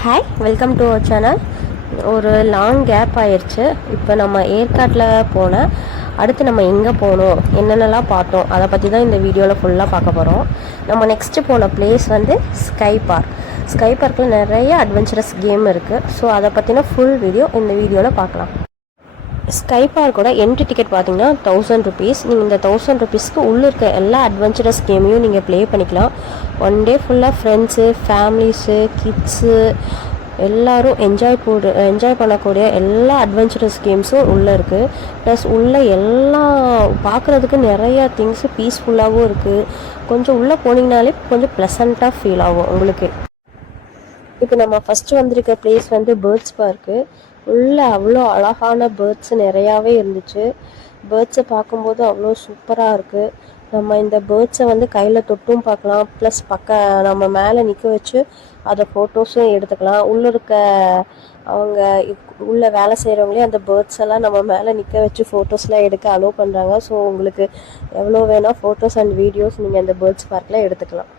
Hi, welcome to our channel. ஒரு long gap ஆயிடுச்சு. இப்போ நம்ம ஏற்காட்டில் போனேன். அடுத்து நம்ம எங்கே போகணும், என்னென்னலாம் பார்த்தோம், அதை பற்றி தான் இந்த வீடியோவில் ஃபுல்லாக பார்க்க போகிறோம். நம்ம நெக்ஸ்ட்டு போன பிளேஸ் வந்து ஸ்கை பார்க். ஸ்கை பார்க்கில் நிறைய அட்வென்ச்சரஸ் கேம் இருக்குது. ஸோ அதை பற்றின ஃபுல் வீடியோ இந்த வீடியோவில் பார்க்கலாம். ஸ்கை பார்க்கோட என்ட்ரி டிக்கெட் பார்த்தீங்கன்னா 1000 ருபீஸ். நீங்கள் இந்த 1000 ருபீஸ்க்கு உள்ளே இருக்க எல்லா அட்வென்ச்சரஸ் கேமையும் நீங்கள் ப்ளே பண்ணிக்கலாம். ஒன் டே ஃபுல்லாக ஃப்ரெண்ட்ஸு, ஃபேமிலிஸு, கிட்ஸு எல்லோரும் என்ஜாய் பண்ணக்கூடிய எல்லா அட்வென்ச்சரஸ் கேம்ஸும் உள்ளே இருக்குது. ப்ளஸ் உள்ளே எல்லாம் பார்க்குறதுக்கு நிறையா திங்ஸு பீஸ்ஃபுல்லாகவும் இருக்குது. கொஞ்சம் உள்ளே போனீங்கனாலே கொஞ்சம் ப்ளசண்ட்டாக ஃபீல் ஆகும் உங்களுக்கு. இப்போ நம்ம ஃபஸ்ட்டு வந்திருக்க பிளேஸ் வந்து பேர்ட்ஸ் பார்க்கு. உள்ள அவ்வளோ அழகான பேர்ட்ஸ் நிறையாவே இருந்துச்சு. பேர்ட்ஸை பார்க்கும்போது அவ்வளோ சூப்பராக இருக்குது. நம்ம இந்த பேர்ட்ஸை வந்து கையில் தொட்டும் பார்க்கலாம். ப்ளஸ் நம்ம மேலே நிற்க வச்சு அதை ஃபோட்டோஸும் எடுத்துக்கலாம். உள்ளே இருக்க அவங்க உள்ளே வேலை செய்கிறவங்களே அந்த பேர்ட்ஸ் எல்லாம் நம்ம மேலே நிற்க வச்சு ஃபோட்டோஸ்லாம் எடுக்க அலோவ் பண்ணுறாங்க. ஸோ உங்களுக்கு எவ்வளோ வேணால் ஃபோட்டோஸ் அண்ட் வீடியோஸ் நீங்கள் அந்த பேர்ட்ஸ் பார்க்கில் எடுத்துக்கலாம்.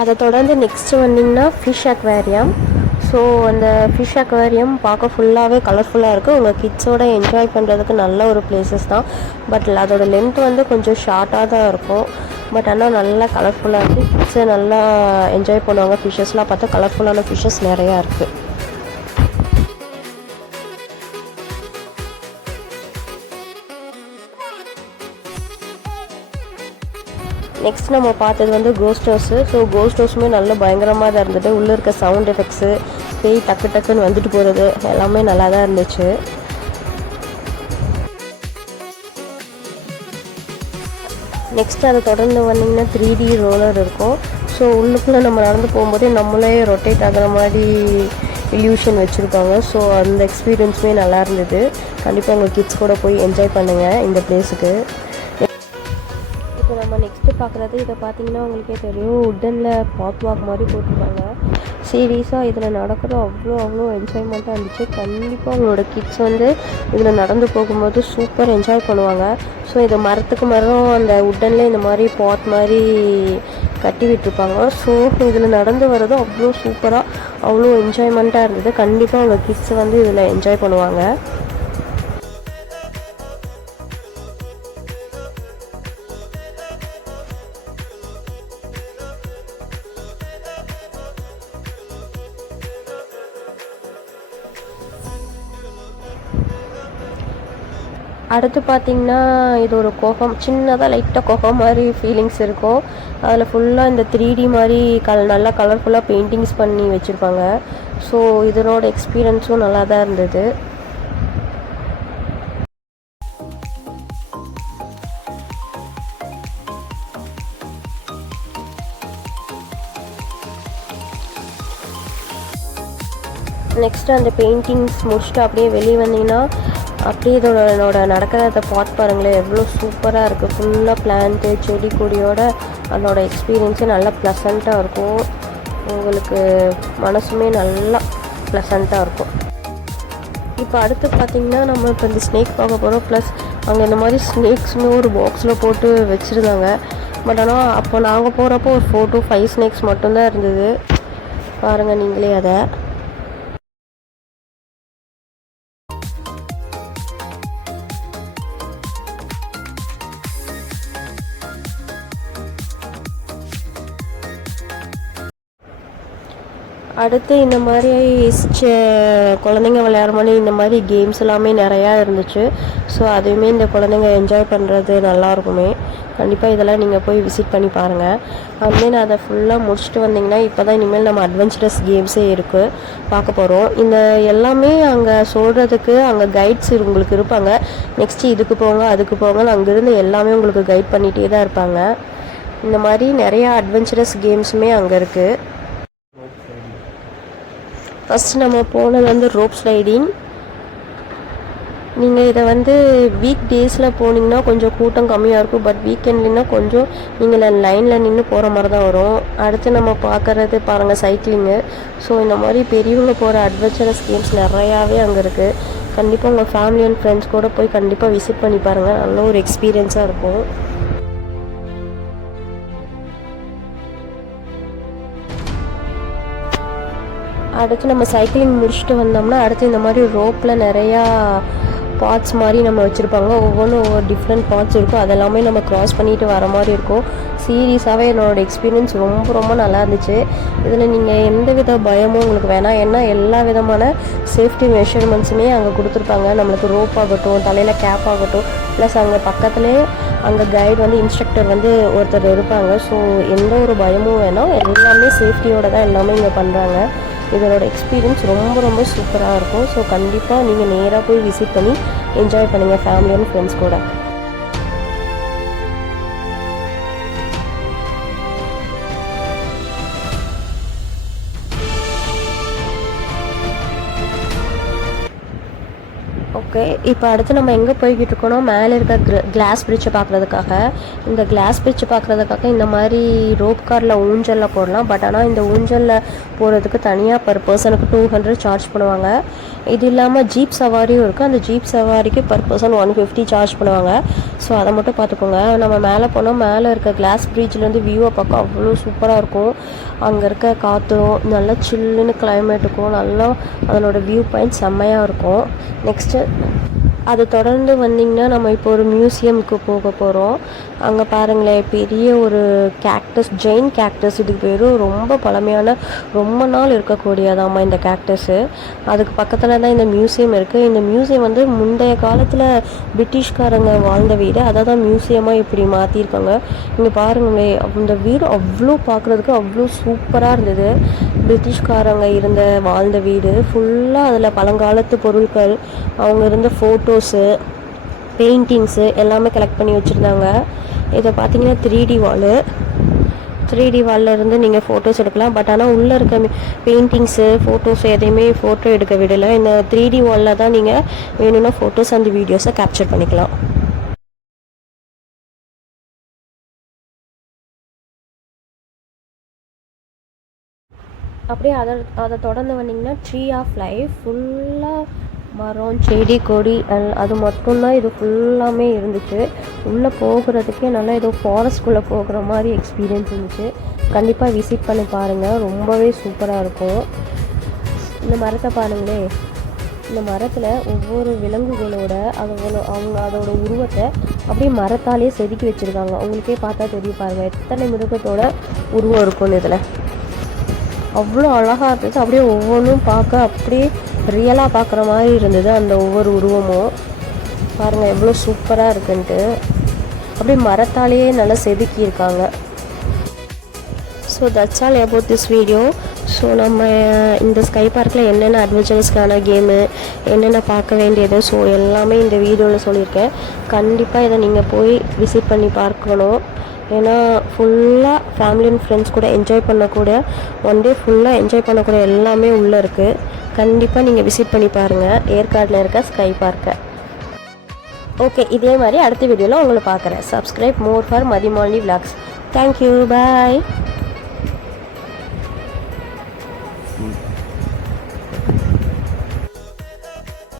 அதை தொடர்ந்து நெக்ஸ்ட்டு வந்திங்கன்னா ஃபிஷ் அக்வேரியம். ஸோ அந்த ஃபிஷ் அக்வேரியம் பார்க்க ஃபுல்லாகவே கலர்ஃபுல்லாக இருக்குது. உங்கள் கிட்ஸோட என்ஜாய் பண்ணுறதுக்கு நல்ல ஒரு பிளேசஸ் தான். பட் அதோட லென்த் வந்து கொஞ்சம் ஷார்ட்டாக தான் இருக்கும். பட் ஆனால் நல்லா கலர்ஃபுல்லாக இருக்குது. கிட்ஸை நல்லா என்ஜாய் பண்ணுவாங்க. ஃபிஷ்ஷஸ்லாம் பார்த்தா கலர்ஃபுல்லான ஃபிஷ்ஷஸ் நிறையா இருக்குது. நெக்ஸ்ட் நம்ம பார்த்தது வந்து கோஸ்ட் ஹவுஸு. ஸோ கோஸ்ட் ஹவுஸுமே நல்ல பயங்கரமாக தான் இருந்தது. உள்ளே இருக்க சவுண்ட் எஃபெக்ட்ஸு, பேய் டக்கு டக்குன்னு வந்துட்டு போகிறது எல்லாமே நல்லா தான் இருந்துச்சு. நெக்ஸ்ட் அதை தொடர்ந்து வந்தீங்கன்னா 3D ரோலர் இருக்கும். ஸோ உள்ளுக்குள்ளே நம்ம நடந்து போகும்போதே நம்மளே ரொட்டேட் ஆகிற மாதிரி இல்யூஷன் வச்சுருக்காங்க. ஸோ அந்த எக்ஸ்பீரியன்ஸுமே நல்லா இருந்தது. கண்டிப்பாக உங்கள் கிட்ஸ் கூட போய் என்ஜாய் பண்ணுங்கள் இந்த பிளேஸுக்கு. இப்போ நம்ம நெக்ஸ்ட்டு பார்க்குறது, இதை பார்த்தீங்கன்னா உங்களுக்கே தெரியும், உட்டனில் பாப் வாக் மாதிரி போட்டிருக்காங்க. சீரியஸாக இதில் நடக்கிறது அவ்வளோ என்ஜாய்மெண்ட்டாக இருந்துச்சு. கண்டிப்பாக உங்களோட கிட்ஸ் வந்து இதில் நடந்து போகும்போது சூப்பர் என்ஜாய் பண்ணுவாங்க. ஸோ இதை மரத்துக்கு மரம் அந்த உட்டனில் இந்த மாதிரி பாட் மாதிரி கட்டி விட்டுருப்பாங்க. ஸோ இதில் நடந்து வர்றது அவ்வளோ சூப்பராக அவ்வளோ என்ஜாய்மெண்ட்டாக இருந்தது. கண்டிப்பாக உங்கள் கிட்ஸ் வந்து இதில் என்ஜாய் பண்ணுவாங்க. அடுத்து பார்த்திங்கன்னா இது ஒரு குகம், சின்னதாக லைட்டாக குகம் மாதிரி ஃபீலிங்ஸ் இருக்கும். அதில் ஃபுல்லாக இந்த 3D மாதிரி நல்லா கலர்ஃபுல்லாக பெயிண்டிங்ஸ் பண்ணி வச்சுருப்பாங்க. ஸோ இதனோட எக்ஸ்பீரியன்ஸும் நல்லா தான் இருந்தது. நெக்ஸ்ட்டு அந்த பெயிண்டிங்ஸ் முடிச்சுட்டு அப்படியே வெளியே வந்தீங்கன்னா அப்படியே இதோட நடக்கிறத பார்த்து பாருங்களேன், எவ்வளோ சூப்பராக இருக்குது. ஃபுல்லாக பிளான்ட்டு, செடி கொடியோட அதோட எக்ஸ்பீரியன்ஸே நல்லா ப்ளசண்ட்டாக இருக்கும். உங்களுக்கு மனசுமே நல்லா ப்ளசண்ட்டாக இருக்கும். இப்போ அடுத்து பார்த்திங்கன்னா நம்ம இப்போ இந்த ஸ்னேக் பார்க்க போகிறோம். ப்ளஸ் அங்கே இந்த மாதிரி ஸ்னேக்ஸுமே ஒரு பாக்ஸில் போட்டு வச்சுருந்தாங்க. பட் ஆனால் அப்போ நாங்கள் போகிறப்போ ஒரு 4 to 5 ஸ்னேக்ஸ் மட்டும்தான் இருந்தது. பாருங்கள் நீங்களே அதை. அடுத்து இந்த மாதிரி குழந்தைங்க விளையாடுற மாதிரி இந்த மாதிரி கேம்ஸ் எல்லாமே நிறையா இருந்துச்சு. ஸோ அதுவுமே இந்த குழந்தைங்க என்ஜாய் பண்ணுறது நல்லாயிருக்குமே. கண்டிப்பாக இதெல்லாம் நீங்கள் போய் விசிட் பண்ணி பாருங்கள். தென் அதை ஃபுல்லாக முடிச்சுட்டு வந்தீங்கன்னா இப்போ தான் இனிமேல் நம்ம அட்வென்ச்சரஸ் கேம்ஸே இருக்குது பார்க்க போகிறோம். இந்த எல்லாமே அங்கே சொல்கிறதுக்கு அங்கே கைட்ஸ் உங்களுக்கு இருப்பாங்க. நெக்ஸ்ட்டு இதுக்கு போங்க அதுக்கு போங்க அங்கேருந்து எல்லாமே உங்களுக்கு கைட் பண்ணிகிட்டே தான் இருப்பாங்க. இந்த மாதிரி நிறையா அட்வென்ச்சரஸ் கேம்ஸுமே அங்கே இருக்குது. ஃபஸ்ட்டு நம்ம போனது வந்து ரோப் ஸ்லைடிங். நீங்கள் இதை வந்து வீக் டேஸில் போனீங்கன்னா கொஞ்சம் கூட்டம் கம்மியாக இருக்கும். பட் வீக்கெண்ட்லின்னா கொஞ்சம் நீங்கள் லைனில் நின்று போகிற மாதிரி தான் வரும். அடுத்து நம்ம பார்க்குறது பாருங்கள் சைக்கிளிங்கு. ஸோ இந்த மாதிரி பெரியவங்க போகிற அட்வென்ச்சரஸ் கேம்ஸ் நிறையாவே அங்கே இருக்குது. கண்டிப்பாக உங்கள் ஃபேமிலி அண்ட் ஃப்ரெண்ட்ஸ் கூட போய் கண்டிப்பாக விசிட் பண்ணி பாருங்கள். நல்ல ஒரு எக்ஸ்பீரியன்ஸாக இருக்கும். அடுத்து நம்ம சைக்கிளிங் முடிச்சுட்டு வந்தோம்னா அடுத்து இந்த மாதிரி ரோப்பில் நிறையா பார்ட்ஸ் மாதிரி நம்ம வச்சுருப்பாங்க. ஒவ்வொன்றும் ஒவ்வொரு டிஃப்ரெண்ட் பார்ட்ஸ் இருக்கும். அதெல்லாமே நம்ம க்ராஸ் பண்ணிட்டு வர மாதிரி இருக்கும். சீரியஸாகவே என்னோடய எக்ஸ்பீரியன்ஸ் ரொம்ப ரொம்ப நல்லா இருந்துச்சு. இதில் நீங்கள் எந்த வித பயமும் உங்களுக்கு வேணாம். ஏன்னா எல்லா விதமான சேஃப்டி மெஷர்மெண்ட்ஸுமே அங்கே கொடுத்துருப்பாங்க. நம்மளுக்கு ரோப் ஆகட்டும், தலையில் கேப் ஆகட்டும், ப்ளஸ் அங்கே பக்கத்துலேயே அங்கே கைடு வந்து இன்ஸ்ட்ரக்டர் வந்து ஒருத்தர் இருப்பாங்க. ஸோ எந்த ஒரு பயமும் வேணாம். எல்லாமே சேஃப்டியோடு தான் எல்லாமே இங்கே பண்ணுறாங்க. இதனோட எக்ஸ்பீரியன்ஸ் ரொம்ப ரொம்ப சூப்பராக இருக்கும். ஸோ கண்டிப்பாக நீங்கள் நேராக போய் விசிட் பண்ணி என்ஜாய் பண்ணுங்கள் ஃபேமிலி அண்ட் ஃப்ரெண்ட்ஸ் கூட. ஓகே, இப்போ அடுத்து நம்ம எங்கே போய்கிட்டு இருக்கோன்னா மேலே இருக்க கிளாஸ் பிரிட்ஜை பார்க்குறதுக்காக. இந்த கிளாஸ் பிரிட்ஜை பார்க்குறதுக்காக இந்த மாதிரி ரோப் காரில் ஊஞ்சலில் போடலாம். பட் ஆனால் இந்த ஊஞ்சலில் போகிறதுக்கு தனியாக பர் பர்சனுக்கு 200 சார்ஜ் பண்ணுவாங்க. இது இல்லாமல் ஜீப் சவாரியும் இருக்குது. அந்த ஜீப் சவாரிக்கு பர் பர்சன் 150 சார்ஜ் பண்ணுவாங்க. ஸோ அதை மட்டும் பார்த்துக்கோங்க. நம்ம மேலே போனால் மேலே இருக்க கிளாஸ் பிரிட்ஜ்லேருந்து வியூவை பார்க்க அவ்வளோ சூப்பராக இருக்கும். அங்கே இருக்க காற்றும் நல்லா சில்லுன்னு கிளைமேட்டுக்கும் நல்லா அதனோட வியூ பாயிண்ட் செம்மையாக இருக்கும். நெக்ஸ்ட்டு அது தொடர்ந்து வந்திங்கன்னா நம்ம இப்போ ஒரு மியூசியமுக்கு போக போகிறோம். அங்கே பாருங்களேன், பெரிய ஒரு கேக்டஸ், ஜெயின் கேக்டஸ். இதுக்கு பேர் ரொம்ப பழமையான, ரொம்ப நாள் இருக்கக்கூடியதாம்மா இந்த கேக்டஸ்ஸு. அதுக்கு பக்கத்தில் தான் இந்த மியூசியம் இருக்குது. இந்த மியூசியம் வந்து முந்தைய காலத்தில் பிரிட்டிஷ்காரங்க வாழ்ந்த வீடு, அதை தான் மியூசியமாக இப்படி மாற்றிருக்காங்க. இங்கே பாருங்களேன், அந்த வீடு அவ்வளோ பார்க்குறதுக்கு அவ்வளோ சூப்பராக இருந்தது. பிரிட்டிஷ்காரங்க இருந்த வாழ்ந்த வீடு ஃபுல்லாக அதில் பழங்காலத்து பொருட்கள், அவங்க இருந்த ஃபோட்டோஸு, பெயிண்டிங்ஸு எல்லாமே கலெக்ட் பண்ணி வச்சுருந்தாங்க. இதை பார்த்தீங்கன்னா 3D வாலு. 3D வாலில் இருந்து நீங்கள் ஃபோட்டோஸ் எடுக்கலாம். பட் ஆனால் உள்ளே இருக்க பெயிண்டிங்ஸு, ஃபோட்டோஸ் எதையுமே ஃபோட்டோ எடுக்க விடலை. இந்த 3D வாலில் தான் நீங்கள் வேணும்னா ஃபோட்டோஸ் அண்ட் வீடியோஸை கேப்சர் பண்ணிக்கலாம். அப்படியே அதை தொடர்ந்து வந்தீங்கன்னா ட்ரீ ஆஃப் லைஃப். ஃபுல்லாக மரம், செடி, கொடி அது மட்டும்தான் இது ஃபுல்லாமே இருந்துச்சு. உள்ளே போகிறதுக்கே நல்லா ஏதோ ஃபாரஸ்ட்குள்ளே போகிற மாதிரி எக்ஸ்பீரியன்ஸ் இருந்துச்சு. கண்டிப்பாக விசிட் பண்ணி பாருங்கள், ரொம்பவே சூப்பராக இருக்கும். இந்த மரத்தை பாருங்களே, இந்த மரத்தில் ஒவ்வொரு விலங்குகளோட அதோட உருவத்தை அப்படியே மரத்தாலே செதுக்கி வச்சுருக்காங்க. உங்களுக்கே பார்த்தா தெரியும் பாருங்கள் எத்தனை மிருகத்தோட உருவம் இருக்கும்னு. இதில் அவ்வளோ அழகாக இருந்துச்சு. அப்படியே ஒவ்வொன்றும் பார்க்க அப்படியே ரியலாக பார்க்குற மாதிரி இருந்தது. அந்த ஒவ்வொரு உருவமும் பாருங்கள் எவ்வளோ சூப்பராக இருக்குன்ட்டு. அப்படியே மரத்தாலேயே நல்லா செதுக்கியிருக்காங்க. So that's all about this video. So நம்ம இந்த ஸ்கை பார்க்கில் என்னென்ன அட்வென்ச்சரஸ்க்கான கேமு, என்னென்ன பார்க்க வேண்டியது, ஸோ எல்லாமே இந்த வீடியோவில் சொல்லியிருக்கேன். கண்டிப்பாக இதை நீங்கள் போய் விசிட் பண்ணி பார்க்கணும். ஏன்னா ஃபுல்லாக ஃபேமிலி அண்ட் ஃப்ரெண்ட்ஸ் கூட என்ஜாய் பண்ணக்கூடிய, ஒன் டே ஃபுல்லாக என்ஜாய் பண்ணக்கூடிய எல்லாமே உள்ளே இருக்குது. கண்டிப்பாக நீங்கள் விசிட் பண்ணி பாருங்கள் ஏற்காடில் இருக்க ஸ்கை பார்க்கை. ஓகே, இதே மாதிரி அடுத்த வீடியோவில் உங்களை பார்க்குறேன். Subscribe more for Mathimalini vlogs. Thank you, bye.